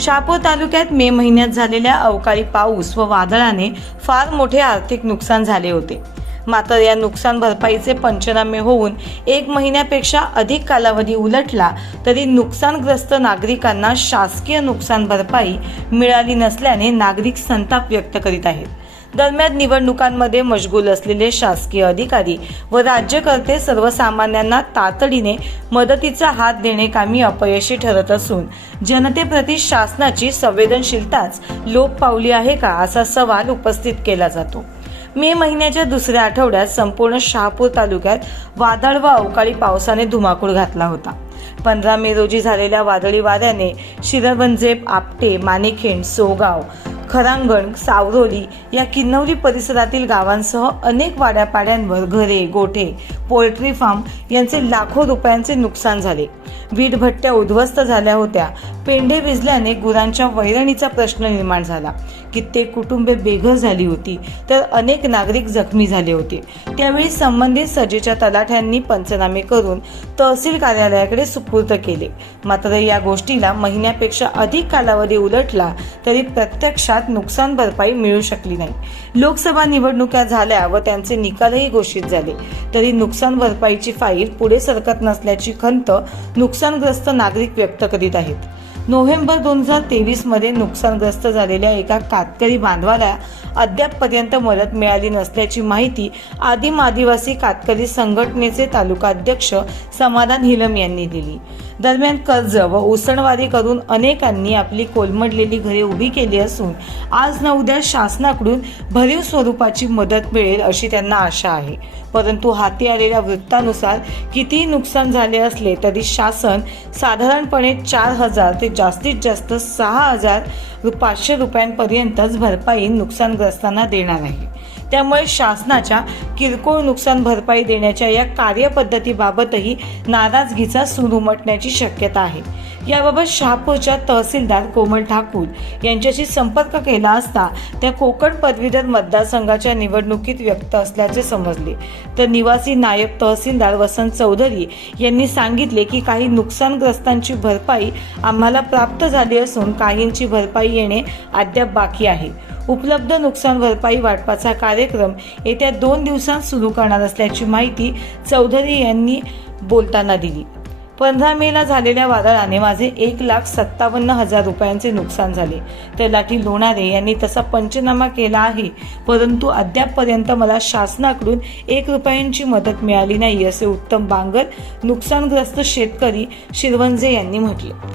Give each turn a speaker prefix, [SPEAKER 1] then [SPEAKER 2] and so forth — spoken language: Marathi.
[SPEAKER 1] शापूर तालुक्यात मे महिन्यात झालेल्या अवकाळी पाऊस व वादळाने फार मोठे आर्थिक नुकसान झाले होते. मात्र या नुकसान भरपाईचे पंचनामे होऊन एक महिन्यापेक्षा अधिक कालावधी उलटला तरी नुकसानग्रस्त नागरिकांना शासकीय नुकसान भरपाई मिळाली नसल्याने नागरिक संताप व्यक्त करीत आहेत. दरम्यान निवडणुकांमध्ये मशगूल असलेले शासकीय अधिकारी व राज्यकर्ते सर्वसामान्यांना तातडीने मदतीचा हात देणे कामी अपयशी ठरत असून जनतेप्रती शासनाची संवेदनशीलताच लोप पावली आहे का असा सवाल उपस्थित केला जातो. मे महिन्याच्या दुसऱ्या आठवड्यात संपूर्ण शहापूर तालुक्यात वादळ व अवकाळी पावसाने धुमाकूळ घातला होता. पंधरा मे रोजी झालेल्या वादळी वाऱ्याने शिरवंजेप आपटे मानेखेंड सोगाव खरांगण सावरोली या किन्नौली परिसरातील गावांसह अनेक वाड्यापाड्यांवर घरे गोठे पोल्ट्री फार्म यांचे लाखो रुपयांचे नुकसान झाले. वीट भट्ट्या उद्ध्वस्त झाल्या होत्या. पेंढे विजल्याने गुरांच्या वैरणीचा प्रश्न निर्माण झाला. कित्येक कुटुंबे बेघर झाली होती तर अनेक नागरिक जखमी झाले होते. त्यावेळी संबंधित सजेच्या तलाठ्यांनी पंचनामे करून तहसील कार्यालयाकडे सुपूर्द केले. मात्र या गोष्टीला महिन्यापेक्षा अधिक कालावधी उलटला तरी प्रत्यक्षात नुकसान भरपाई मिळू शकली नाही. लोकसभा निवडणुका झाल्या व त्यांचे निकालही घोषित झाले. तरी नुकसान भरपाईची फाईल पुढे सरकत नसल्याची खंत नुकसानग्रस्त नागरिक व्यक्त करीत आहेत. नोव्हेंबर दोन हजार तेवीसमध्ये नुकसानग्रस्त झालेल्या एका कातकरी बांधवाला अद्यापपर्यंत मदत मिळाली नसल्याची माहिती आदिम आदिवासी कातकरी संघटनेचे तालुका अध्यक्ष समाधान हिलम यांनी दिली. दरम्यान कर्ज व उसणवारी करून अनेकांनी आपली कोलमडलेली घरे उभी केली असून आज न उद्या शासनाकडून भरीव स्वरूपाची मदत मिळेल अशी त्यांना आशा आहे. परंतु हाती आलेल्या वृत्तानुसार कितीही नुकसान झाले असले तरी शासन साधारणपणे चार हजार ते जास्तीत जास्त सहा हजार पाचशे रुपयांपर्यंतच भरपाई नुकसानग्रस्तांना देणार आहे. त्यामुळे शासनाच्या किरकोळ नुकसान भरपाई देण्याच्या या कार्यपद्धतीबाबतही नाराजगीचा सूर उमटण्याची शक्यता आहे. याबाबत शहापूरच्या तहसीलदार कोमल ठाकूर यांच्याशी संपर्क केला असता त्या कोकण पदवीधर मतदारसंघाच्या निवडणुकीत व्यक्त असल्याचे समजले. तर निवासी नायब तहसीलदार वसंत चौधरी यांनी सांगितले की काही नुकसानग्रस्तांची भरपाई आम्हाला प्राप्त झाली असून काहींची भरपाई येणे अद्याप बाकी आहे. उपलब्ध नुकसान भरपाई वाटपाचा कार्यक्रम येत्या दोन दिवसांत सुरू करणार असल्याची माहिती चौधरी यांनी बोलताना दिली. पंधरा मेला झालेल्या वादळाने माझे एक लाख सत्तावन्न हजार रुपयांचे नुकसान झाले. तर लाठी लोणारे यांनी तसा पंचनामा केला आहे परंतु अद्यापपर्यंत मला शासनाकडून एक रुपयांची मदत मिळाली नाही असे उत्तम बांगर नुकसानग्रस्त शेतकरी शिरवंजे यांनी म्हटले.